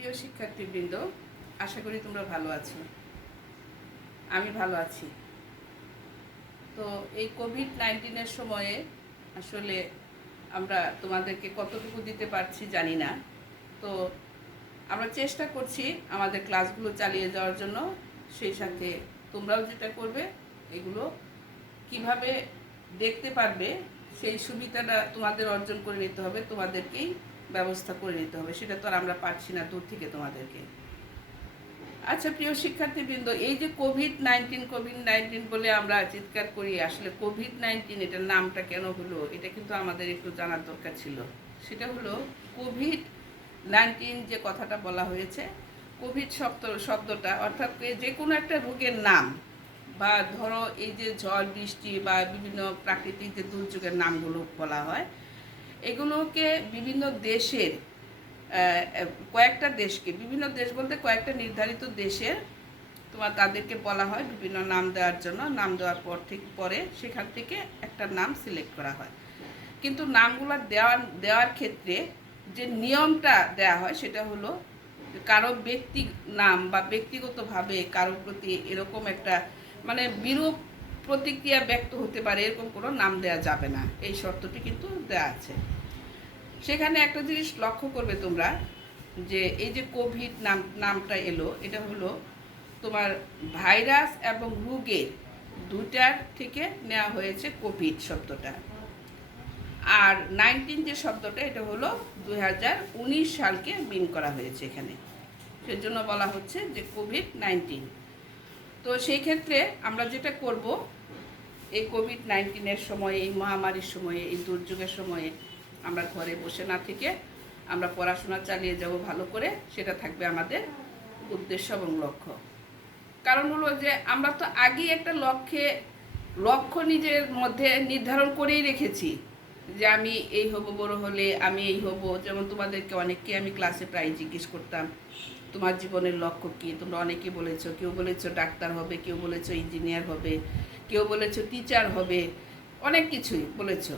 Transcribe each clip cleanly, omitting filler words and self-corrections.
প্রিয় শিক্ষার্থীবৃন্দ, আশা করি তোমরা ভালো আছো। আমি ভালো আছি। তো এই কোভিড-19 সময়ে আসলে আমরা তোমাদেরকে কতটুকু দিতে পারছি জানি না। তো আমরা চেষ্টা করছি আমাদের ক্লাসগুলো চালিয়ে যাওয়ার জন্য। সেই সাথে তোমরাও যেটা করবে, এগুলো কিভাবে দেখতে পারবে সেই সুবিধাটা তোমাদের অর্জন করে নিতে হবে, তোমাদেরকেই ব্যবস্থা করে নিতে হবে। সেটা তো আর আমরা পারছি না দূর থেকে তোমাদেরকে। আচ্ছা প্রিয় শিক্ষার্থীবৃন্দ, এই যে কোভিড-19 বলে আমরা চিৎকার করি, আসলে কোভিড-19 এটার নামটা কেন হলো, এটা কিন্তু আমাদের একটু জানার দরকার ছিল। সেটা হলো কোভিড-19 যে কথাটা বলা হয়েছে, কোভিড শব্দটা অর্থাৎ যে কোনো একটা রোগের নাম, বা ধরো এই যে ঝড় বৃষ্টি বা বিভিন্ন প্রাকৃতিক যে দুর্যোগের নামগুলো বলা হয়, এগুলোকে বিভিন্ন দেশের কয়েকটা দেশকে, বিভিন্ন দেশ বলতে কয়েকটা নির্ধারিত দেশের তাদেরকে বলা হয় বিভিন্ন নাম দেওয়ার জন্য। নাম দেওয়ার পরে সেখান থেকে একটা নাম সিলেক্ট করা হয়। কিন্তু নামগুলো দেওয়ার ক্ষেত্রে যে নিয়মটা দেওয়া হয় সেটা হলো, কারো ব্যক্তি নাম বা ব্যক্তিগতভাবে কারোর প্রতি এরকম একটা বিরূপ প্রতিক্রিয়া ব্যক্ত হতে পারে, এরকম কোনো নাম দেওয়া যাবে না। এই শর্তটি কিন্তু দেওয়া আছে। সেখানে একটা জিনিস লক্ষ্য করবে তোমরা, যে এই যে কোভিড নামটা এলো, এটা হলো তোমার ভাইরাস এবং রোগের দুটার থেকে নেওয়া হয়েছে কোভিড শব্দটা। আর 19 যে শব্দটা, এটা হলো 2019 সালকে মিন করা হয়েছে এখানে, সেজন্য বলা হচ্ছে যে কোভিড-19। তো সেই ক্ষেত্রে আমরা যেটা করব, এই কোভিড-19 সময়ে, এই মহামারীর সময়ে, এই দুর্যোগের সময়ে আমরা ঘরে বসে না থেকে আমরা পড়াশোনা চালিয়ে যাব ভালো করে, সেটা থাকবে আমাদের উদ্দেশ্য এবং লক্ষ্য। কারণ হলো যে আমরা তো আগেই একটা লক্ষ্য নিজের মধ্যে নির্ধারণ করেই রেখেছি, যে আমি এই হব, বড় হলে আমি এই হব। যেমন তোমাদেরকে অনেককে আমি ক্লাসে প্রায় জিজ্ঞেস করতাম, তোমার জীবনের লক্ষ্য কী? তোমরা অনেকে বলেছো, কেউ বলেছো ডাক্তার হবে, কেউ বলেছো ইঞ্জিনিয়ার হবে, কেউ বলেছো টিচার হবে, অনেক কিছুই বলেছো।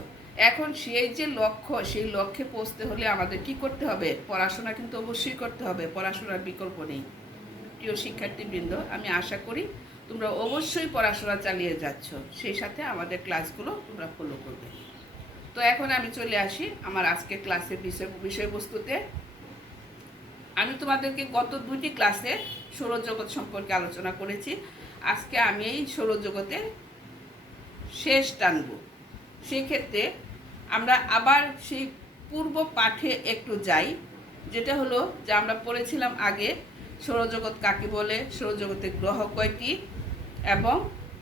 এখন সেই যে লক্ষ্য, সেই লক্ষ্যে পৌঁছতে হলে আমাদের কি করতে হবে? পড়াশোনা কিন্তু অবশ্যই করতে হবে, পড়াশোনার বিকল্প নেই। প্রিয় শিক্ষার্থীবৃন্দ, আমি আশা করি তোমরা অবশ্যই পড়াশোনা চালিয়ে যাচ্ছ, সেই সাথে আমাদের ক্লাসগুলো তোমরা ফলো করবে। তো এখন আমি চলে আসি আমার আজকের ক্লাসের বিষয়বস্তুতে। আমি তোমাদেরকে গত দুটি ক্লাসে সৌরজগৎ সম্পর্কে আলোচনা করেছি। আজকে আমি এই সৌরজগতের শেষ টানব। সেক্ষেত্রে আমরা আবার সেই পূর্ব পাঠে একটু যাই, যেটা হলো যে আমরা পড়েছিলাম আগে সৌরজগৎ কাকে বলে, সৌরজগতের গ্রহ কয়টি, এবং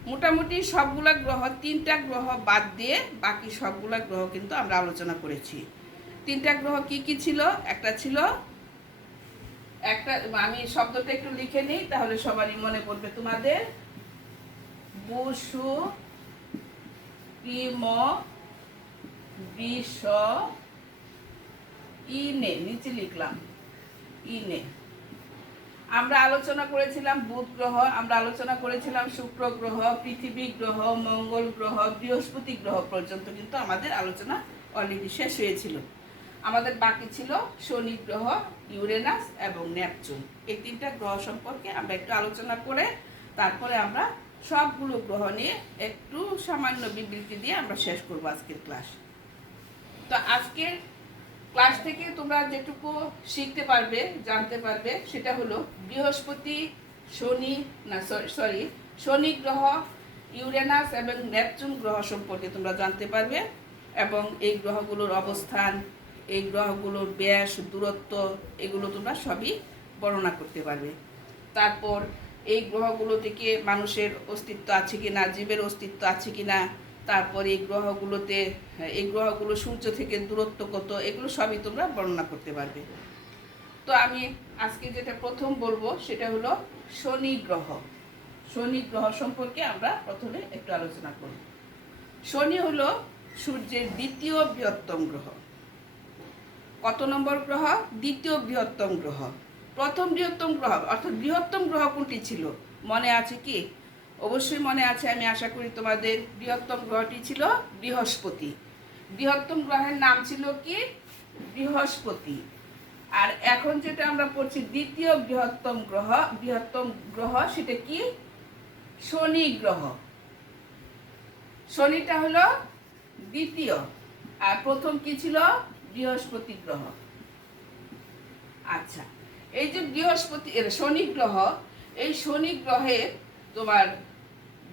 মোটামুটি সবগুলা গ্রহ, 3টা গ্রহ বাদ দিয়ে বাকি সবগুলা গ্রহ কিন্তু আমরা আলোচনা করেছি। 3টা গ্রহ কি কি ছিল? একটা ছিল, আমি শব্দটা একটু লিখে নিই, তাহলে সবারই মনে পড়বে তোমাদের। বসু, প্রিম, বিষ, ইনে, নিচে লিখলাম ইনে। আমরা আলোচনা করেছিলাম বুধ গ্রহ, আমরা আলোচনা করেছিলাম শুক্র গ্রহ, পৃথিবী গ্রহ, মঙ্গল গ্রহ, বৃহস্পতি গ্রহ পর্যন্ত কিন্তু আমাদের আলোচনা অলরেডি শেষ হয়েছিল। আমাদের বাকি ছিল শনি গ্রহ, ইউরেনাস এবং নেপচুন। এই 3টা গ্রহ সম্পর্কে আমরা একটু আলোচনা করে তারপরে আমরা সবগুলো গ্রহ নিয়ে একটু সামান্য বিবৃতি দিয়ে আমরা শেষ করব আজকের ক্লাস। তো আজকের ক্লাস থেকে তোমরা যেটুকু শিখতে পারবে, জানতে পারবে, সেটা হলো বৃহস্পতি, শনি গ্রহ, ইউরেনাস এবং নেপচুন গ্রহ সম্পর্কে তোমরা জানতে পারবে, এবং এই গ্রহগুলোর অবস্থান, এই গ্রহগুলোর ব্যাস, দূরত্ব, এগুলো তোমরা সবই বর্ণনা করতে পারবে। তারপর এই গ্রহগুলো থেকে মানুষের অস্তিত্ব আছে কিনা, জীবের অস্তিত্ব আছে কিনা, তারপর এই গ্রহগুলো সূর্য থেকে দূরত্ব কত, এগুলো সবই তোমরা বর্ণনা করতে পারবে। তো আমি আজকে যেটা প্রথম বলবো সেটা হলো শনি গ্রহ। শনি গ্রহ সম্পর্কে আমরা প্রথমে একটু আলোচনা করব। শনি হলো সূর্যের দ্বিতীয় বৃহত্তম গ্রহ। কত নম্বর গ্রহ? দ্বিতীয় বৃহত্তম গ্রহ। প্রথম বৃহত্তম গ্রহ অর্থাৎ বৃহত্তম গ্রহ কোনটি ছিল মনে আছে কি? অবশ্যই মনে আছে, আমি আশা করি তোমাদের। বৃহত্তম গ্রহটি ছিল বৃহস্পতি। বৃহত্তম গ্রহের নাম ছিল কি? বৃহস্পতি। আর এখন যেটা আমরা পড়ছি দ্বিতীয় বৃহত্তম গ্রহ সেটা কি? শনি গ্রহ। শনিটা হলো দ্বিতীয়, আর প্রথম কি ছিল? বৃহস্পতি গ্রহ। আচ্ছা, এই যে শনি গ্রহ, এই শনি গ্রহের তোমার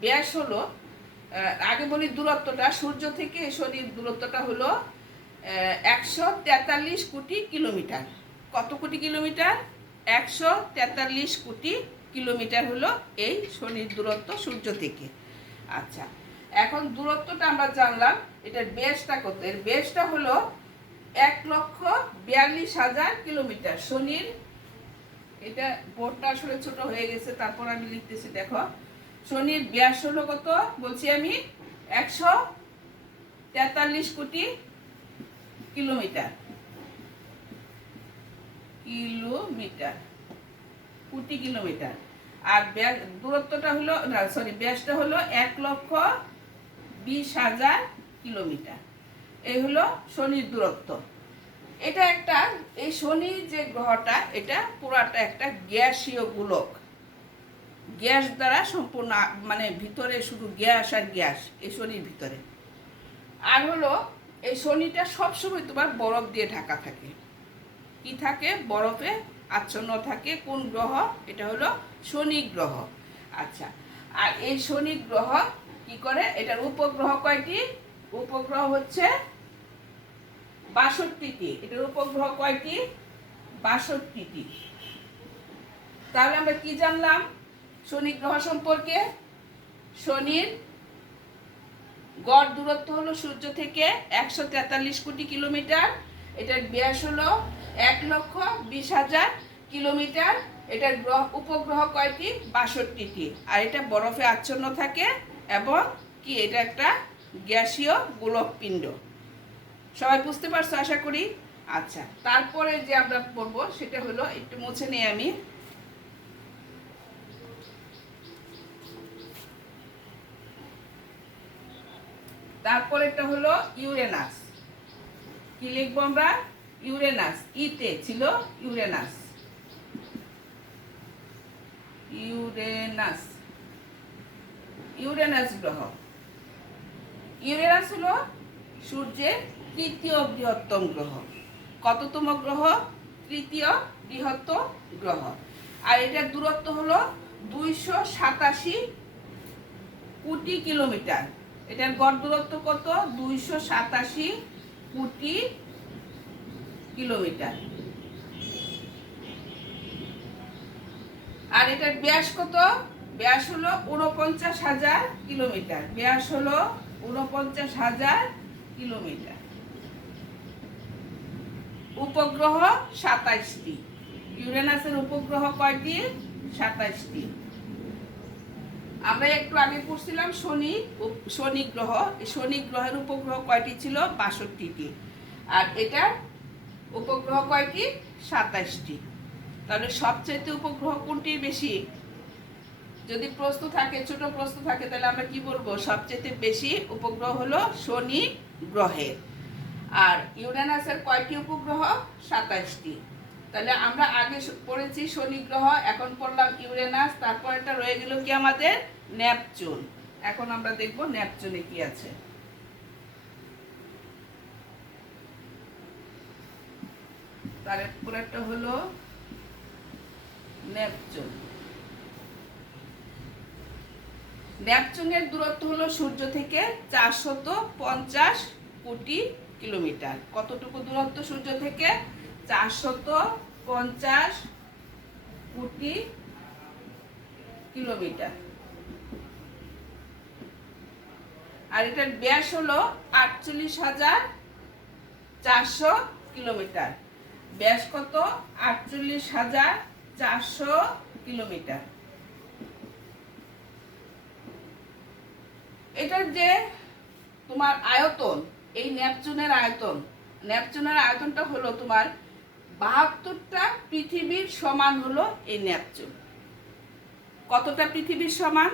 ব্যাস হলো, আগে বলি দূরত্বটা, সূর্য থেকে শনির দূরত্বটা হলো 143 কোটি কিলোমিটার। কত কোটি কিলোমিটার? 143 কোটি কিলোমিটার হলো এই শনির দূরত্ব সূর্য থেকে। আচ্ছা, এখন দূরত্বটা আমরা জানলাম, এটার ব্যাসটা কত? এর ব্যাসটা হলো 1,42,000 কিলোমিটার। শনির, এটা বোর্ডটা আসলে ছোট হয়ে গেছে, তারপর আমি লিখতেছি, দেখো শনির ব্যাস হলো কত বলছি আমি? 143 কোটি কিলোমিটার। কোটি কিলোমিটার। আর দূরত্বটা হলো, ব্যাসটা হলো 1,20,000 কিলোমিটার। এই হলো শনির দূরত্ব। এটা একটা, এই শনি যে গ্রহটা, এটা পুরাটা একটা গ্যাসীয় গোলক, গ্যাস দ্বারা সম্পূর্ণ, মানে ভিতরে শুধু গ্যাস আর গ্যাস এই শনির ভিতরে। আর হলো এই শনিটা সবসময় তোমার বরফ দিয়ে ঢাকা থাকে। কি থাকে? বরফে আচ্ছন্ন থাকে। কোন গ্রহ? এটা হলো শনি গ্রহ। আচ্ছা, আর এই শনি গ্রহ কি করে? এটার উপগ্রহ কয়টি? উপগ্রহ হচ্ছে 62টি। এটার উপগ্রহ কয়টি? 62টি। তাহলে আমরা কি জানলাম শনি গ্রহ সম্পর্কে? শনির গড় দূরত্ব হলো সূর্য থেকে 143 কোটি কিলোমিটার। এটার ব্যাস হলো 1,20,000 কিলোমিটার। এটার উপগ্রহ কয়টি? 62টি। আর এটা বরফে আচ্ছন্ন থাকে, এবং কি এটা একটা গ্যাসীয় গোলক পিণ্ড। সবাই বুঝতে পারছো আশা করি? আচ্ছা, তারপরে যে আমরা পড়বো সেটা হলো, একটু মুছে নিই আমি। তারপরেটা হলো ইউরেনাস। কি লিখবো আমরা? ইউরেনাস। ইতে ছিল ইউরেনাস। ইউরেনাস, ইউরেনাস গ্রহ। ইউরেনাস হলো সূর্যের তৃতীয় বৃহত্তম গ্রহ। কততম গ্রহ? তৃতীয় বৃহত্তম গ্রহ। আর এটার দূরত্ব হলো 287 কোটি কিলোমিটার। এটার গড় দূরত্ব কত? 287 কোটি কিলোমিটার। আর এটার ব্যাস কত? ব্যাস হলো 49,000 কিলোমিটার। ব্যাস হলো 49,000 কিলোমিটার। উপগ্রহ 27টি। ইউরেনাসের উপগ্রহ কয়টি? 27টি। আমরা একটু আগে পড়ছিলাম শনি গ্রহ। শনি গ্রহের উপগ্রহ কয়টি ছিল? 62টি। আর এটার উপগ্রহ কয়টি? 27টি। তাহলে সবচেয়ে উপগ্রহ কোনটির বেশি? যদি প্রশ্ন থাকে, ছোট প্রশ্ন থাকে, তাহলে আমরা কি বলবো? সবচেয়ে বেশি উপগ্রহ হলো শনি গ্রহের। আর ইউরেনাসের কয়টি উপগ্রহ? 27টি। তাহলে আমরা আগে পড়েছি শনি গ্রহ, এখন পড়লাম ইউরেনাস, তারপর এটা রয়ে গেল কি আমাদের? নেপচুন। এখন আমরা দেখব নেপচুনে কি আছে। তারপরেরটা হলো নেপচুন। নেপচুনের দূরত্ব হলো সূর্য থেকে 450 কোটি কিলোমিটার। কতটুকু দূরত্ব সূর্য থেকে? 450 কোটি কিলোমিটার। আর এটার ব্যাস হলো 48,400 কিলোমিটার। ব্যাস কত? 48,400 কিলোমিটার। এটার যে তোমার আয়তন, এই নেপচুনের আয়তনটা হলো তোমার 72টা পৃথিবীর সমান হলো এই নেপচুন। কতটা পৃথিবীর সমান?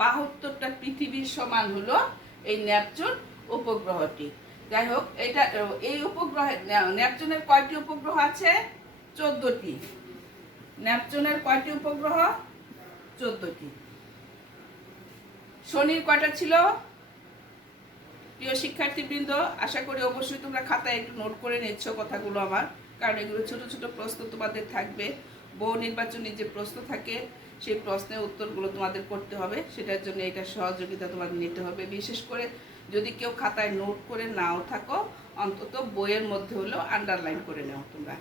72টা পৃথিবীর সমান হলো এই নেপচুন উপগ্রহটি। যাই হোক, এটা এই উপগ্রহে, নেপচুনের কয়টি উপগ্রহ আছে? 14টি। নেপচুনের কয়টি উপগ্রহ? 14টি। শনির কয়টা ছিল? প্রিয় শিক্ষার্থীবৃন্দ, আশা করি অবশ্যই তোমরা খাতায় একটু নোট করে নিচ্ছ কথাগুলো আমার, কারণ এগুলো ছোট ছোট প্রশ্ন তোমাদের থাকবে। বহু নির্বাচনী যে প্রশ্ন থাকে সেই প্রশ্নের উত্তরগুলো তোমাদের করতে হবে, সেটার জন্য এটা সহযোগিতা তোমাদের নিতে হবে। বিশেষ করে যদি কেউ খাতায় নোট করে নাও থাকো, অন্তত বইয়ের মধ্যে হলেও আন্ডারলাইন করে নাও তোমরা।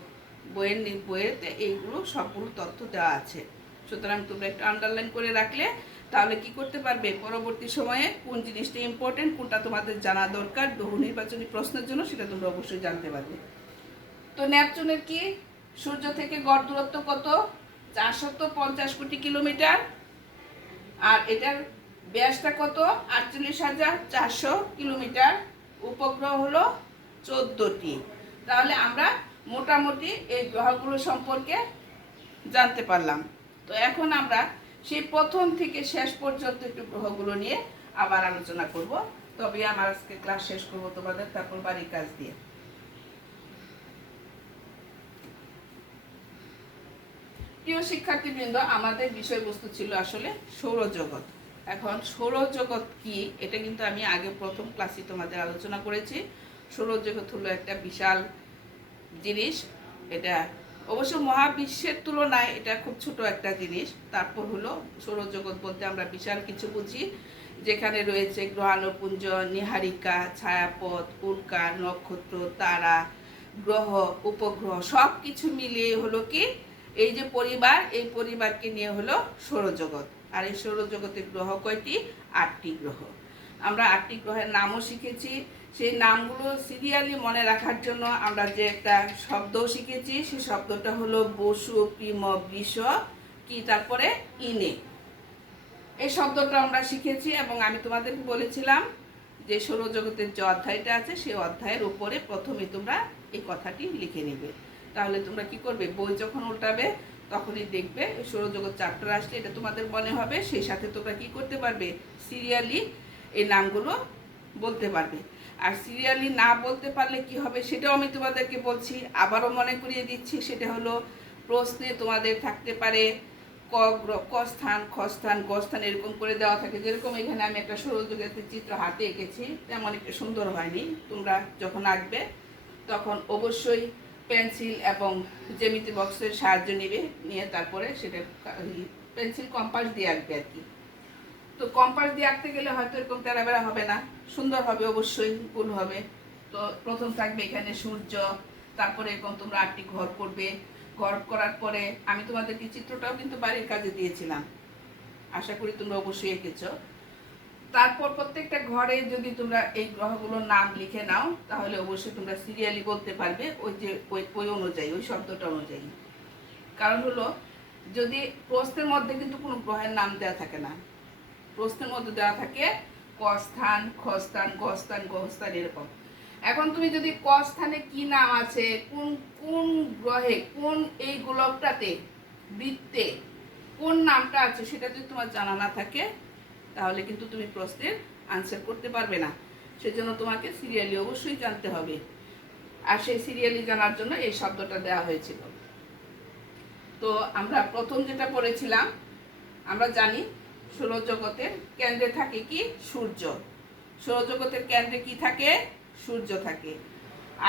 বইয়েতে এইগুলো সবগুলো তথ্য দেওয়া আছে, সুতরাং তোমরা একটু আন্ডারলাইন করে রাখলে তাহলে কি করতে পারবে, পরবর্তী সময়ে কোন জিনিসটা ইম্পর্টেন্ট, কোনটা তোমাদের জানা দরকার বহু নির্বাচনী প্রশ্নের জন্য, সেটা তোমরা অবশ্যই জানতে পারবে। তো নেপচুনের কি সূর্য থেকে গড় দূরত্ব কত? 450 কোটি কিলোমিটার। আর এটার ব্যাসটা কত? 48,400 কিলোমিটার। উপগ্রহ হলো 14টি। তাহলে আমরা মোটামুটি এই গ্রহগুলো সম্পর্কে জানতে পারলাম। তো এখন আমরা সেই প্রথম থেকে শেষ পর্যন্ত একটু গ্রহগুলো নিয়ে আবার আলোচনা করব। তবে আমার আজকে ক্লাস শেষ করব তোমাদের, তারপর বাড়ির কাজ দিয়ে। প্রিয় শিক্ষার্থীবৃন্দ, আমাদের বিষয়বস্তু ছিল আসলে সৌরজগৎ। এখন সৌরজগৎ কি, এটা কিন্তু আমি আগে প্রথম ক্লাসে তোমাদের আলোচনা করেছি। সৌরজগৎ হলো একটা বিশাল জিনিস। এটা অবশ্য মহাবিশ্বের তুলনায় এটা খুব ছোট একটা জিনিস। তারপর হলো সৌরজগৎ বলতে আমরা বিশাল কিছু বুঝি, যেখানে রয়েছে গ্রহাণুপুঞ্জ, নীহারিকা, ছায়াপথ, উল্কা, নক্ষত্র, তারা, গ্রহ, উপগ্রহ সব কিছু মিলিয়ে হলো কি এই যে পরিবার, এই পরিবারকে নিয়ে হলো সৌরজগৎ। আর এই সৌরজগতের গ্রহ কয়টি? 8টি গ্রহ। আমরা 8টি গ্রহের নামও শিখেছি। সেই নামগুলো সিরিয়ালি মনে রাখার জন্য আমরা যে একটা শব্দও শিখেছি, সেই শব্দটা হলো বসু, প্রিম, বৃষ, কি তারপরে ইনে। এই শব্দটা আমরা শিখেছি এবং আমি তোমাদেরকে বলেছিলাম যে সৌরজগতের যে অধ্যায়টা আছে সেই অধ্যায়ের উপরে প্রথমে তোমরা এই কথাটি লিখে নেবে। তাহলে তোমরা কি করবে, বই যখন উল্টাবে তখনই দেখবে সৌরজগৎ চ্যাপ্টার আসলে এটা তোমাদের মনে হবে, সেই সাথে তোমরা কি করতে পারবে, সিরিয়ালি এই নামগুলো বলতে পারবে। আর সিরিয়ালি না বলতে পারলে কি হবে সেটাও আমি তোমাদেরকে বলছি, আবারও মনে করিয়ে দিচ্ছি। সেটা হলো প্রশ্নে তোমাদের থাকতে পারে ক স্থান, খ স্থান, গ স্থান এরকম করে দেওয়া থাকে। যেরকম এখানে আমি একটা সৌরজগতের চিত্র হাতে এঁকেছি, তেমন একটু সুন্দর হয়নি। তোমরা যখন আঁকবে তখন অবশ্যই পেন্সিল এবং জ্যামিতি বক্সের সাহায্য নেবে, নিয়ে তারপরে সেটা পেন্সিল কম্পাস দিয়ে আঁকবে আর কি। তো কম্পাস দিয়ে আঁকতে গেলে হয়তো এরকম তেরাবেড়া হবে না, সুন্দর হবে, অবশ্যই ভুল হবে। তো প্রথম থাকবে এখানে সূর্য, তারপরে এরকম তোমরা 8টি ঘর করবে। ঘর করার পরে আমি তোমাদেরকে চিত্রটাও কিন্তু বাড়ির কাজে দিয়েছিলাম, আশা করি তোমরা অবশ্যই এঁকেছো। তারপর প্রত্যেকটা ঘরে যদি তোমরা এই গ্রহগুলোর নাম লিখে নাও তাহলে অবশ্যই তোমরা সিরিয়ালি বলতে পারবে ওই অনুযায়ী, ওই শব্দটা অনুযায়ী। কারণ হলো যদি প্রশ্নের মধ্যে কিন্তু কোনো গ্রহের নাম দেওয়া থাকে না, প্রশ্নের মধ্যে দেওয়া থাকে ক স্থান, খ স্থান, গ স্থান, গ স্থান এরকম। এখন তুমি যদি ক স্থানে কি নাম আছে, কোন কোন গ্রহে, কোন এই গোলকটাতে, বৃত্তে কোন নামটা আছে সেটা যদি তোমার জানা না থাকে তাহলে কিন্তু তুমি প্রশ্নের আনসার করতে পারবে না। সেজন্য তোমাকে সিরিয়ালি অবশ্যই জানতে হবে, আর সেই সিরিয়ালি জানার জন্য এই শব্দটা দেওয়া হয়েছিল। তো আমরা প্রথম যেটা পড়েছিলাম, আমরা জানি সৌরজগতের কেন্দ্রে থাকে কি, সূর্য। সৌরজগতের কেন্দ্রে কি থাকে, সূর্য থাকে।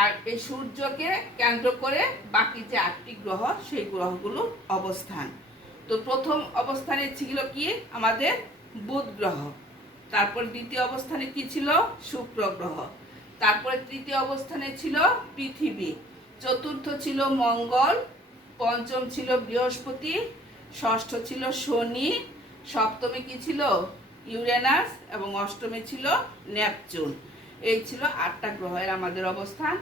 আর এই সূর্যকে কেন্দ্র করে বাকি যে 8টি গ্রহ, সেই গ্রহগুলো অবস্থান। তো প্রথম অবস্থানে ছিল কি আমাদের বুধ গ্রহ, তারপর দ্বিতীয় অবস্থানে কি ছিল, শুক্র গ্রহ, তারপরে তৃতীয় অবস্থানে ছিল পৃথিবী, চতুর্থ ছিল মঙ্গল, পঞ্চম ছিল বৃহস্পতি, ষষ্ঠ ছিল শনি, সপ্তমে কি ছিল ইউরেনাস এবং অষ্টমে ছিল নেপচুন। এই ছিল 8টা গ্রহের আমাদের অবস্থান।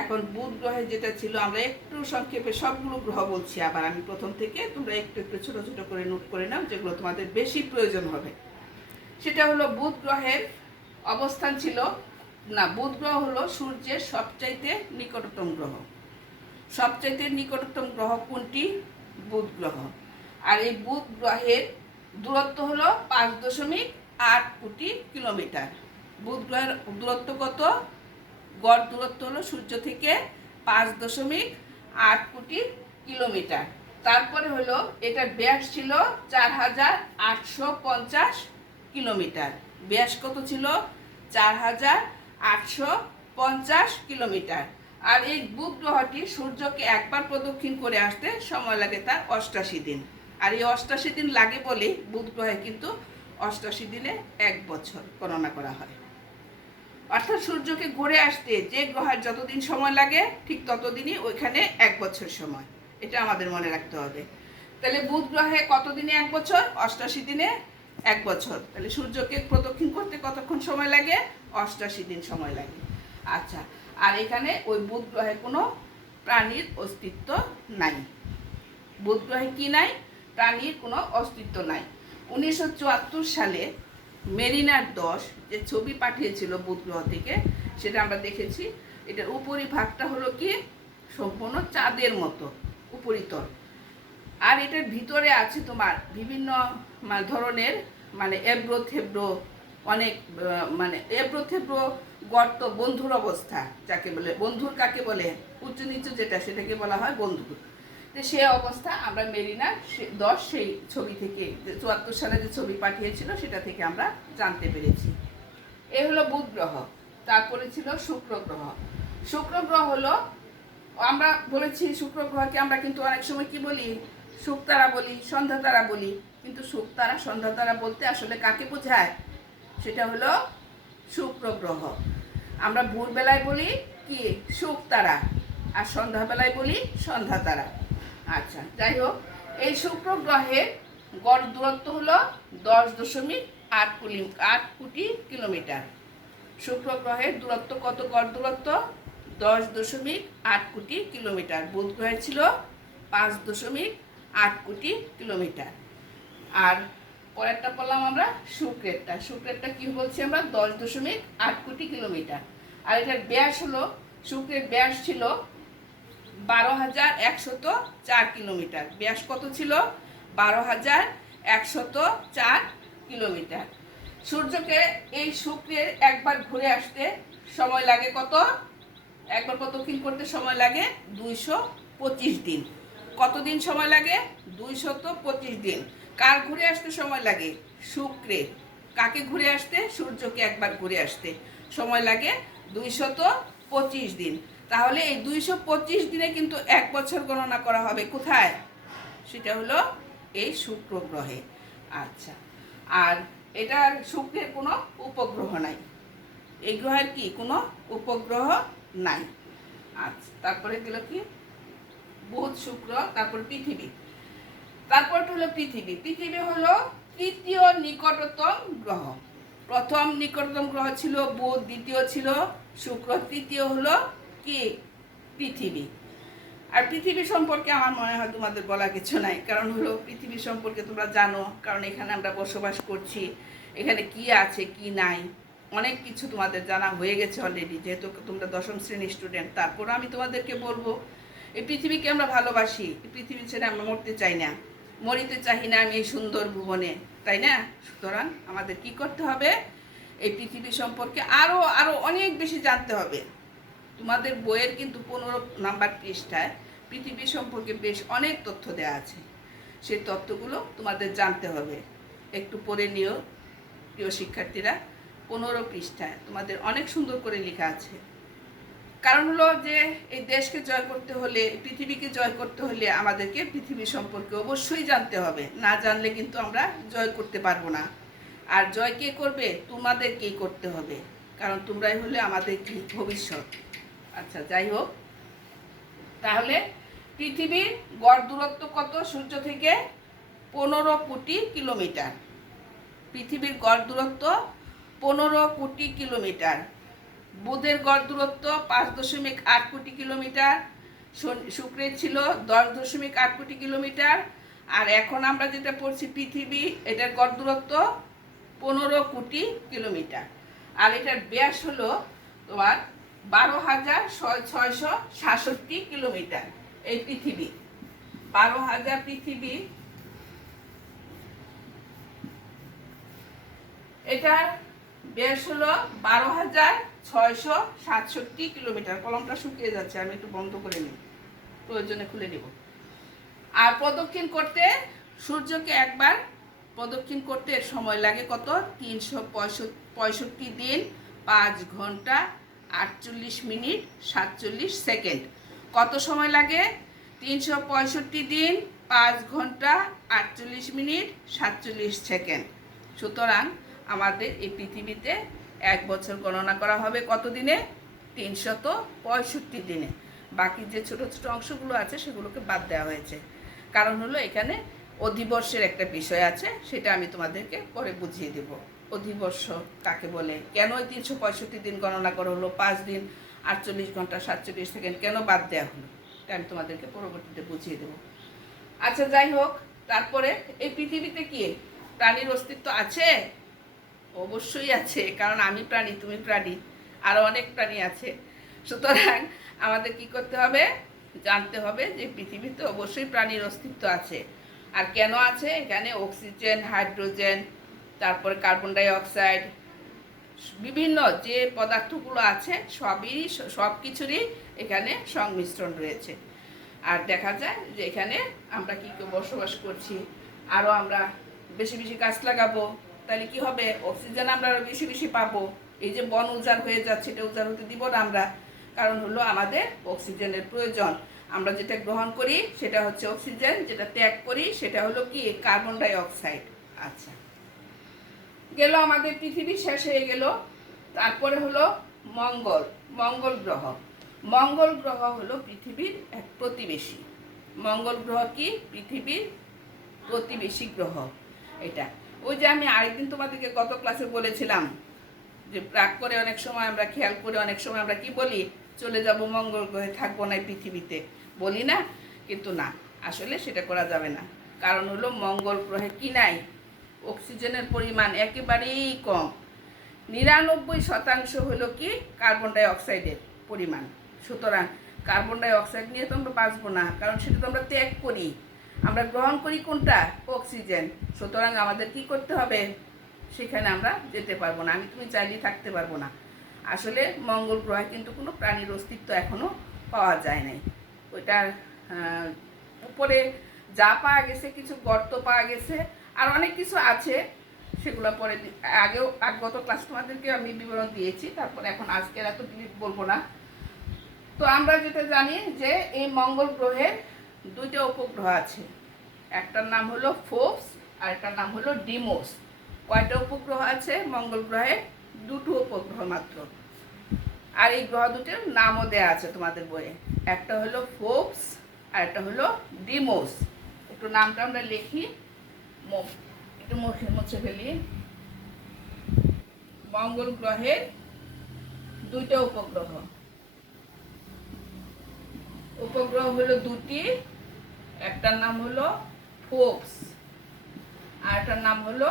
এখন বুধ গ্রহে যেটা ছিল, আমরা একটু সংক্ষেপে সবগুলো গ্রহ বলছি আবার আমি প্রথম থেকে, তোমরা একটু একটু ছোট ছোট করে নোট করে নাও যেগুলো তোমাদের বেশি প্রয়োজন হবে। সেটা হলো বুধ গ্রহের অবস্থান ছিল না, বুধ গ্রহ হলো সূর্যের সবচাইতে নিকটতম গ্রহ। সবচাইতে নিকটতম গ্রহ কোনটি, বুধ গ্রহ। আর এই বুধ গ্রহের দূরত্ব হলো 5.8 কোটি কিলোমিটার। বুধ গ্রহের দূরত্ব কত, গড় দূরত্ব হলো সূর্য থেকে 5.8 কোটি কিলোমিটার। তারপরে হলো এটার ব্যাস ছিল 4850 কিলোমিটার। ব্যাস কত ছিল? 4850 কিলোমিটার। আর এই বুধ গ্রহটি সূর্যকে একবার প্রদক্ষিণ করে আসতে সময় লাগে তার 88 দিন। আর এই 88 দিন লাগে বলে বুধ গ্রহে কিন্তু 88 দিনে 1 বছর গণনা করা হয়। অর্থাৎ সূর্যকে ঘুরে আসতে যে গ্রহের যতদিন সময় লাগে ঠিক ততদিনই ওইখানে 1 বছর সময়। এটা আমাদের মনে রাখতে হবে। তাহলে বুধ গ্রহে কতদিনে 1 বছর? 88 দিনে 1 বছর। তাহলে সূর্যকে প্রদক্ষিণ করতে কতক্ষণ সময় লাগে? 88 দিন সময় লাগে। আচ্ছা, আর এখানে ওই বুধ গ্রহে কোনো প্রাণীর অস্তিত্ব নাই। বুধ গ্রহে কি নাই? প্রাণীর কোনো অস্তিত্ব নাই। 1974 সালে মেরিনার 10 যে ছবি পাঠিয়েছিল বুধ গ্রহ থেকে, সেটা আমরা দেখেছি। এটার উপরিভাগটা হলো কি সম্পূর্ণ চাঁদের মতো উপরিতল। আর এটার ভিতরে আছে তোমার বিভিন্ন ধরনের এবড়ো থেবড়ো অনেক এবড়ো থেবড়ো গর্ত, বন্ধুর অবস্থা যাকে বলে। বন্ধুর কাকে বলে? উঁচু নিচু যেটা, সেটাকে বলা হয় বন্ধুর। তো সে অবস্থা আমরা মেরিনা 10 সেই ছবি থেকে 74 সালে যে ছবি পাঠিয়েছিল সেটা থেকে আমরা জানতে পেরেছি। এ হলো বুধ গ্রহ। তারপরে ছিল শুক্র গ্রহ। শুক্র গ্রহ হলো, আমরা বলেছি শুক্র গ্রহকে আমরা কিন্তু অনেক সময় কি বলি? শুকতারা বলি, সন্ধ্যা তারা বলি। কিন্তু শুকতারা সন্ধ্যা তারা বলতে আসলে কাকে বোঝায়? সেটা হলো শুক্র গ্রহ। আমরা ভোরবেলায় বলি কি? শুকতারা। আর সন্ধ্যাবেলায় বলি সন্ধ্যা তারা। আচ্ছা, যাই হোক, এই শুক্র গ্রহের গড় দূরত্ব হলো 10.8 কোটি কিলোমিটার। শুক্র গ্রহের দূরত্ব কত? গড় দূরত্ব 10.8 কোটি কিলোমিটার। বুধ গ্রহের ছিল 5.8 কোটি কিলোমিটার। আর পরেরটা বললাম আমরা শুক্রেরটা। শুক্রেরটা কি বলছি আমরা? 10.8 কোটি কিলোমিটার। আর এটার ব্যাস হলো, শুক্রের ব্যাস ছিল 12,104 কিলোমিটার। ব্যাস কত ছিল? 12,104 কিলোমিটার। সূর্যকে এই শুক্রের একবার ঘুরে আসতে সময় লাগে কত? একবার প্রদক্ষিণ করতে সময় লাগে 225 দিন। কতদিন সময় লাগে? 225 দিন। কার ঘুরে আসতে সময় লাগে? শুক্রের। কাকে ঘুরে আসতে? সূর্যকে একবার ঘুরে আসতে সময় লাগে 225 দিন। তাহলে এই 225 দিনে কিন্তু 1 বছর গণনা করা হবে। কোথায়? সেটা হলো এই শুক্র গ্রহে। আচ্ছা, আর এটার শুক্রের কোনো উপগ্রহ নাই। এই গ্রহের কি কোনো উপগ্রহ নাই। আচ্ছা, তারপরে গেল কি? বুধ, শুক্র, তারপর পৃথিবী। তারপরটা হলো পৃথিবী। পৃথিবী হলো তৃতীয় নিকটতম গ্রহ। প্রথম নিকটতম গ্রহ ছিল বুধ, দ্বিতীয় ছিল শুক্র, তৃতীয় হলো কি? পৃথিবী। আর পৃথিবী সম্পর্কে আমার মনে হয় তোমাদের বলা কিছু নাই, কারণ হলো পৃথিবী সম্পর্কে তোমরা জানো, কারণ এখানে আমরা বসবাস করছি। এখানে কি আছে কি নাই অনেক কিছু তোমাদের জানা হয়ে গেছে অলরেডি, যেহেতু তোমরা 10ম শ্রেণীর স্টুডেন্ট। তারপরও আমি তোমাদেরকে বলবো, এই পৃথিবীকে আমরা ভালোবাসি। এই পৃথিবী ছেড়ে আমরা মরতে চাই না, মরিতে চাই না আমি এই সুন্দর ভুবনে, তাই না? সুতরাং আমাদের কি করতে হবে? এই পৃথিবী সম্পর্কে আরও আরও অনেক বেশি জানতে হবে। তোমাদের বইয়ের কিন্তু 15 নাম্বার পৃষ্ঠায় পৃথিবী সম্পর্কে বেশ অনেক তথ্য দেওয়া আছে। সেই তথ্যগুলো তোমাদের জানতে হবে। একটু পড়ে নিও প্রিয় শিক্ষার্থীরা। 15 পৃষ্ঠায় তোমাদের অনেক সুন্দর করে লেখা আছে। কারণ হলো যে এই দেশকে জয় করতে হলে, পৃথিবীকে জয় করতে হলে আমাদেরকে পৃথিবী সম্পর্কে অবশ্যই জানতে হবে। না জানলে কিন্তু আমরা জয় করতে পারবো না। আর জয় কে করবে? তোমাদেরকেই করতে হবে, কারণ তোমরাই হলে আমাদের কি ভবিষ্যৎ। আচ্ছা, যাই হোক, তাহলে পৃথিবীর গড় দূরত্ব কত সূর্য থেকে? 15 কোটি কিলোমিটার। পৃথিবীর গড় দূরত্ব 15 কোটি কিলোমিটার। বুধের গড় দূরত্ব 5.8 কোটি কিলোমিটার। শুক্রের ছিল 10.8 কোটি কিলোমিটার। আর এখন আমরা যেটা পড়ছি পৃথিবী, এটার গড় দূরত্ব 15 কোটি কিলোমিটার। আর এটার ব্যাস হলো তোমার 12,667 কিলোমিটার। এই পৃথিবী 12,000 পৃথিবী, এটার ব্যাস হলো 12,667 কিলোমিটার। কলমটা শুকিয়ে যাচ্ছে, আমি একটু বন্ধ করে নিই, প্রয়োজনে খুলে নিব। আর প্রদক্ষিণ করতে সূর্যকে একবার প্রদক্ষিণ করতে সময় লাগে কত? 365 দিন 5 ঘন্টা 48 মিনিট 47 সেকেন্ড। কত সময় লাগে? 365 দিন 5 ঘন্টা 48 মিনিট 47 সেকেন্ড। সুতরাং আমাদের এই পৃথিবীতে 1 বছর গণনা করা হবে কত দিনে? 365 দিনে। বাকি যে ছোট ছোট অংশগুলো আছে সেগুলোকে বাদ দেওয়া হয়েছে, কারণ হলো এখানে অধিবর্ষের একটা বিষয় আছে, সেটা আমি তোমাদেরকে পরে বুঝিয়ে দেব। অধিবর্ষ কাকে বলে, কেন 365 দিন গণনা করা হলো, 5 দিন 48 ঘন্টা 47 সেকেন্ড কেন বাদ দেওয়া হলো, এটা আমি তোমাদেরকে পরবর্তীতে বুঝিয়ে দেব। আচ্ছা, যাই হোক, তারপরে এই পৃথিবীতে কি প্রাণীর অস্তিত্ব আছে? অবশ্যই আছে, কারণ আমি প্রাণী, তুমি প্রাণী, আরও অনেক প্রাণী আছে। সুতরাং আমাদের কি করতে হবে? জানতে হবে যে পৃথিবীতে অবশ্যই প্রাণীর অস্তিত্ব আছে। আর কেন আছে? এখানে অক্সিজেন, হাইড্রোজেন, তারপরে কার্বন ডাই অক্সাইড, বিভিন্ন যে পদার্থগুলো আছে সব কিছুরই এখানে সংমিশ্রণ রয়েছে। আর দেখা যায় যে এখানে আমরা কি বসবাস করছি, আরও আমরা বেশি বেশি গাছ লাগাবো, তাহলে কি হবে? অক্সিজেন আমরা আরও বেশি বেশি পাবো। এই যে বন উজাড় হয়ে যাচ্ছে, এটা উজাড় হতে দিব না আমরা, কারণ হলো আমাদের অক্সিজেনের প্রয়োজন। আমরা যেটা গ্রহণ করি সেটা হচ্ছে অক্সিজেন, যেটা ত্যাগ করি সেটা হলো কি? Carbon die oxide. আচ্ছা, গেল আমাদের পৃথিবী শেষ হয়ে গেল। তারপরে হলো মঙ্গল গ্রহ। মঙ্গল গ্রহ হলো পৃথিবীর এক প্রতিবেশী। মঙ্গল গ্রহ কি? পৃথিবীর প্রতিবেশী গ্রহ। এটা ওই যে আমি আরেকদিন তোমাদেরকে গত ক্লাসে বলেছিলাম যে প্রাক করে অনেক সময় আমরা খেয়াল করে অনেক সময় আমরা কি বলি? চলে যাব মঙ্গল গ্রহে, থাকবো না পৃথিবীতে, বলি না? কিন্তু না, আসলে সেটা করা যাবে না। কারণ হলো মঙ্গল গ্রহে কি নাই? অক্সিজেনের পরিমাণ একেবারেই কম। 99% হলো কি? কার্বন ডাই অক্সাইডের পরিমাণ। সুতরাং কার্বন ডাই অক্সাইড নিয়ে তো আমরা বাঁচবো না, কারণ সেটা তো আমরা ত্যাগ করি। আমরা গ্রহণ করি কোনটা? অক্সিজেন। সুতরাং আমাদের কি করতে হবে? সেখানে আমরা যেতে পারবো না, আমি তুমি চাইলেই থাকতে পারবো না। আসলে মঙ্গল গ্রহে কিন্তু কোনো প্রাণীর অস্তিত্ব এখনও পাওয়া যায় নাই। ওইটার উপরে যা পাওয়া গেছে, কিছু গর্ত পাওয়া গেছে, আর অনেক কিছু আছে, সেগুলো পরে গত ক্লাস তোমাদেরকে আমি বিবরণ দিয়েছি। তারপরে এখন আজকের এত বলবো না। তো আমরা যেটা জানি যে এই মঙ্গল গ্রহের 2টা উপগ্রহ আছে, একটার নাম হলো ফোবস আর একটার নাম হলো ডিমোস। কয়টা উপগ্রহ আছে মঙ্গল গ্রহে? 2টো উপগ্রহ মাত্র। আর এই গ্রহ দুটোর নামও দেয়া আছে তোমাদের বইয়ে, একটা হলো ফোবস আর একটা হলো ডিমোস। একটু নামটা আমরা লিখি, একটু মুছে ফেলি। মঙ্গল গ্রহের 2টা উপগ্রহ হলো 2টি, একটার নাম হলো ফোবস আর একটার নাম হলো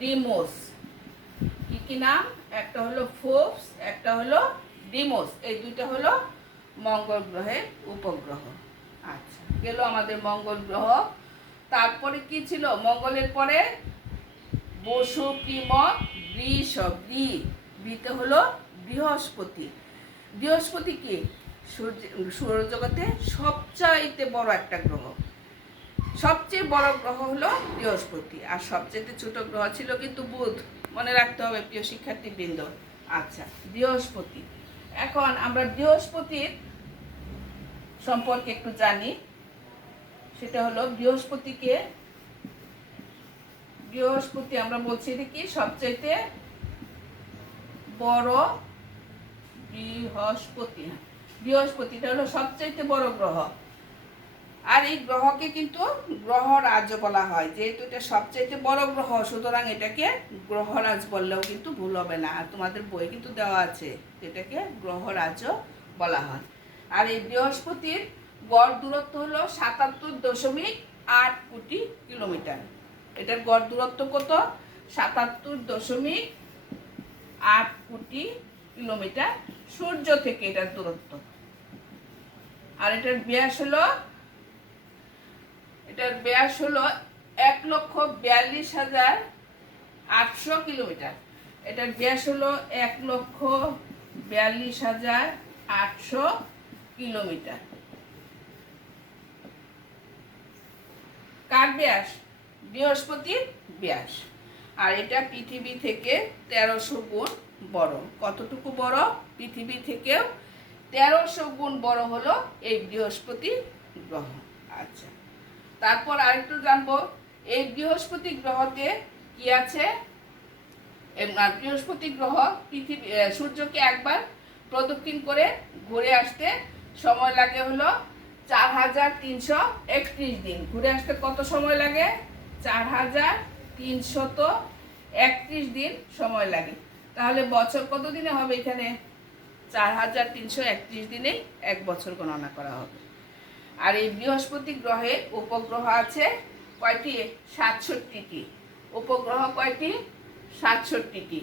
ডিমোস। কি নাম? একটা হলো ফোবস, একটা হলো ডিমোস। এই 2টা হলো মঙ্গল গ্রহের উপগ্রহ। আচ্ছা, গেল আমাদের মঙ্গল গ্রহ। তারপরে কি ছিল? মঙ্গলের পরে বসু, প্রিমক, বৃষ, বৃতে হলো বৃহস্পতি। বৃহস্পতি কি? সৌরজগতে সবচাইতে বড় একটা গ্রহ। সবচেয়ে বড় গ্রহ হলো বৃহস্পতি, আর সবচেয়ে ছোট গ্রহ ছিল কিন্তু বুধ। মনে রাখতে হবে প্রিয় শিক্ষার্থীবৃন্দ। আচ্ছা, বৃহস্পতি। এখন আমরা বৃহস্পতির সম্পর্কে একটু জানি। সেটা হলো বৃহস্পতি আমরা বলছি কি সবচাইতে বড়। বৃহস্পতিটা হলো সবচাইতে বড় গ্রহ। আর এই গ্রহকে কিন্তু গ্রহরাজ বলা হয়। যেহেতু এটা সবচাইতে বড় গ্রহ, সুতরাং এটাকে গ্রহরাজ বললেও কিন্তু ভুল হবে না। আর তোমাদের বই কিন্তু দেওয়া আছে, এটাকে গ্রহরাজও বলা হয়। আর এই বৃহস্পতির গড় দূরত্ব হলো 77.8 কোটি কিলোমিটার। এটার গড় দূরত্ব কত? 77.8 কোটি কিলোমিটার সূর্য থেকে এটার দূরত্ব। আর এটার ব্যাস হলো 1,42,800 কিলোমিটার। এটার ব্যাস হলো 1,42,800 কিলোমিটার। ব্যাস? বৃহস্পতির ব্যাস। আর এটা পৃথিবী থেকে 1300 গুণ বড়। কতটুকু বড়? পৃথিবী থেকেও 1300 গুণ বড় হলো এই বৃহস্পতি গ্রহ। আচ্ছা, তারপর আরেকটু জানবো, এই বৃহস্পতি গ্রহতে কি আছে? বৃহস্পতি গ্রহ পৃথিবী সূর্যকে একবার প্রদক্ষিণ করে ঘুরে আসতে সময় লাগে হলো 4331 দিন। ঘুরে আসতে কত সময় লাগে? 4331 দিন সময় লাগে। তাহলে বছর কত দিনে হবে? এখানে 4331 দিনেই এক বছর গণনা করা হবে। আর এই বৃহস্পতি গ্রহের উপগ্রহ আছে কয়টি? 67টি। উপগ্রহ কয়টি? 67টি।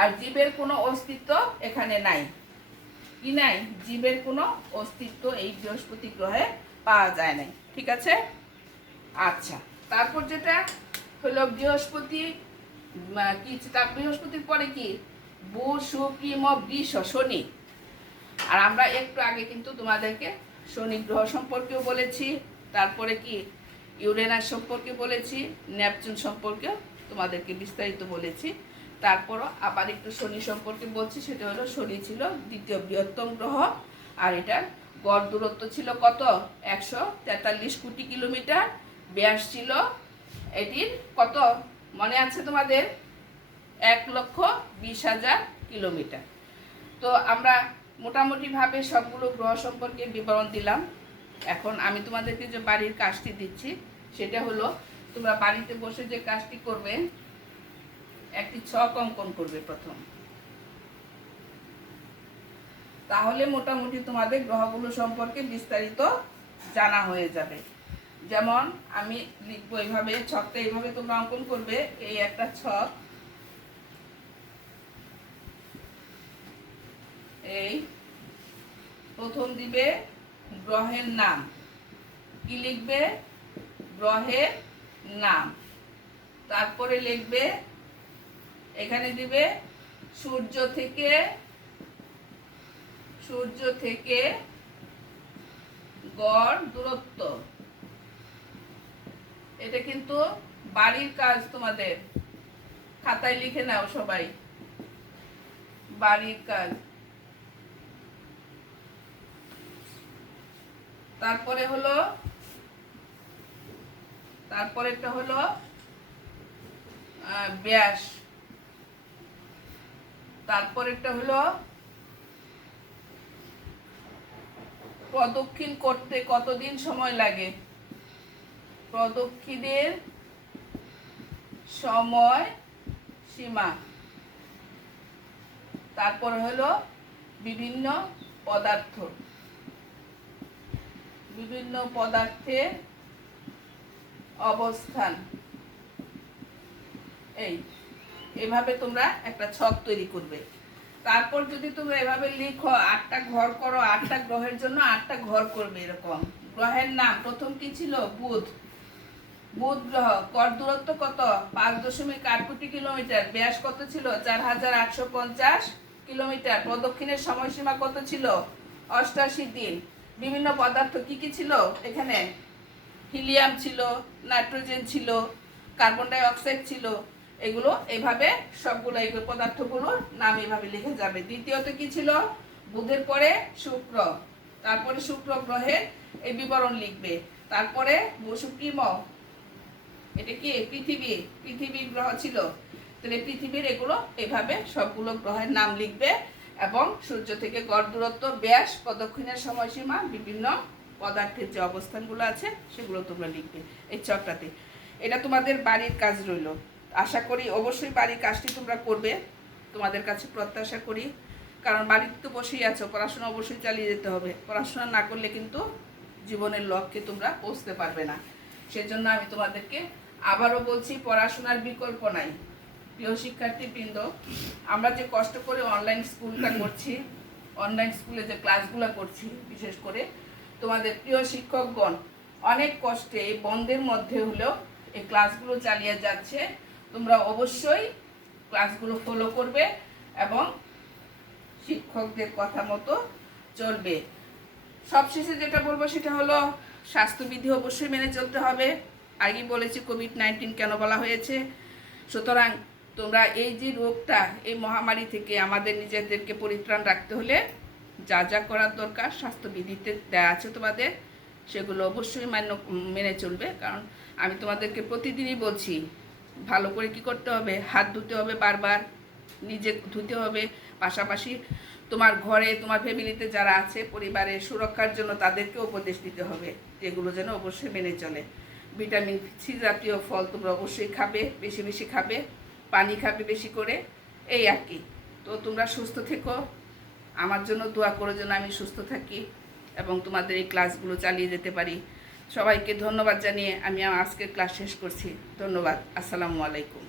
আর জীবের কোনো অস্তিত্ব এখানে নাই। কি নাই? জীবের কোনো অস্তিত্ব এই বৃহস্পতি গ্রহে পাওয়া যায় নাই। ঠিক আছে? আচ্ছা, তারপর যেটা হলো বৃহস্পতি কি, তার বৃহস্পতির পরে কি? বুধ, শুক্র, বৃষ, শনি। আর আমরা একটু আগে কিন্তু তোমাদেরকে শনি গ্রহ সম্পর্কেও বলেছি, তারপরে কি ইউরেনাস সম্পর্কে বলেছি, নেপচুন সম্পর্কেও তোমাদেরকে বিস্তারিত বলেছি। তারপরও আবার একটু শনি সম্পর্কে বলছি। সেটা হলো শনি ছিল দ্বিতীয় বৃহত্তম গ্রহ। আর এটার গড় দূরত্ব ছিল কত? 143 কোটি কিলোমিটার। ব্যাস ছিল এটির কত? মনে আছে তোমাদের? 1,20,000 কিলোমিটার। তো আমরা মোটামুটিভাবে সবগুলো গ্রহ সম্পর্কে বিবরণ দিলাম। এখন আমি তোমাদেরকে যে বাড়ির কাজটি দিচ্ছি সেটা হলো, তোমরা বাড়িতে বসে যে কাজটি করবে, একটি ছক অঙ্কন করবে প্রথম। তাহলে মোটামুটি তোমাদের গ্রহগুলো সম্পর্কে বিস্তারিত জানা হয়ে যাবে। যেমন আমি লিখবো এইভাবে, ছকটা এইভাবে তোমরা অঙ্কন করবে। এই একটা ছক, এই প্রথম দিবে গ্রহের নাম। কি লিখবে? গ্রহের নাম। তারপরে লিখবে, এখানে দিবে সূর্য থেকে গড় দূরত্ব। এটা কিন্তু বাড়ির কাজ, তোমাদের খাতায় লিখে নাও সবাই, বাড়ির কাজ। তারপরেরটা হলো ব্যাস। তারপরেরটা হলো প্রদক্ষিণ করতে কতদিন সময় লাগে? প্রদক্ষিণের সময় সীমা। তারপরে হলো বিভিন্ন পদার্থের অবস্থান। এভাবে তোমরা একটা ছক তৈরি করবে। তারপর যদি তোমরা এভাবে লিখো, 8টা ঘর করো, 8টা গ্রহের জন্য 8টা ঘর করবে এরকম। গ্রহের নাম প্রথম কি ছিল? বুধ। বুধ গ্রহ গড় দূরত্ব কত? 5.8 কোটি কিলোমিটার। ব্যাস কত ছিল? 4850 কিলোমিটার। প্রদক্ষিণের সময়সীমা কত ছিল? 88 দিন। বিভিন্ন পদার্থ কি কি ছিল এখানে? হিলিয়াম ছিল, নাইট্রোজেন ছিল, কার্বন ডাই অক্সাইড ছিল। এগুলো এইভাবে সবগুলো এই পদার্থগুলোর নাম এইভাবে লিখে যাবে। দ্বিতীয়ত কি ছিল? বুধের পরে শুক্র। তারপরে শুক্র গ্রহের এই বিবরণ লিখবে। তারপরে শুক্রিম, এটা কি? পৃথিবী গ্রহ ছিল। তাহলে পৃথিবীর এগুলো এইভাবে সবগুলো গ্রহের নাম লিখবে এবং সূর্য থেকে গড় দূরত্ব, ব্যাস, প্রদক্ষিণের সময়সীমা, বিভিন্ন পদার্থের যে অবস্থানগুলো আছে সেগুলো তোমরা লিখবে এই ছকটাতে। এটা তোমাদের বাড়ির কাজ রইল। আশা করি অবশ্যই বাড়ির কাজটি তোমরা করবে, তোমাদের কাছে প্রত্যাশা করি। কারণ বাড়িতে তো বসেই আছো, পড়াশোনা অবশ্যই চালিয়ে যেতে হবে। পড়াশোনা না করলে কিন্তু জীবনের লক্ষ্যে তোমরা পৌঁছতে পারবে না। সেজন্য আমি তোমাদেরকে আবারও বলছি, পড়াশোনার বিকল্প নাই। প্রিয় শিক্ষার্থীবৃন্দ, আমরা যে কষ্ট করে অনলাইন স্কুলটা করছি, অনলাইন স্কুলে যে ক্লাসগুলো করছি, বিশেষ করে তোমাদের প্রিয় শিক্ষকগণ অনেক কষ্টে এই বন্ধের মধ্যে হলেও এই ক্লাসগুলো চালিয়ে যাচ্ছে। তোমরা অবশ্যই ক্লাসগুলো ফলো করবে এবং শিক্ষকদের কথা মতো চলবে। সবশেষে যেটা বলবো সেটা হলো, স্বাস্থ্যবিধি অবশ্যই মেনে চলতে হবে। আগেই বলেছি কোভিড-19 কেন বলা হয়েছে। সুতরাং তোমরা এই যে রোগটা, এই মহামারী থেকে আমাদের নিজেদেরকে পরিত্রাণ রাখতে হলে যা যা করার দরকার স্বাস্থ্যবিধিতে দেওয়া আছে তোমাদের, সেগুলো অবশ্যই মেনে চলবে। কারণ আমি তোমাদেরকে প্রতিদিনই বলছি ভালো করে কি করতে হবে, হাত ধুতে হবে, বারবার নিজে ধুতে হবে, পাশাপাশি তোমার ঘরে তোমার ফ্যামিলিতে যারা আছে পরিবারের সুরক্ষার জন্য তাদেরকে উপদেশ দিতে হবে, যেগুলো যেন অবশ্যই মেনে চলে। ভিটামিন সি জাতীয় ফল তোমরা অবশ্যই খাবে, বেশি বেশি খাবে, পানি খাবে বেশি করে, এই আর কি। তো তোমরা সুস্থ থেকো, আমার জন্য দোয়া করো যেন আমি সুস্থ থাকি এবং তোমাদের এই ক্লাসগুলো চালিয়ে যেতে পারি। সবাইকে ধন্যবাদ জানিয়ে আমি আজকের ক্লাস শেষ করছি। ধন্যবাদ। আসসালামু আলাইকুম।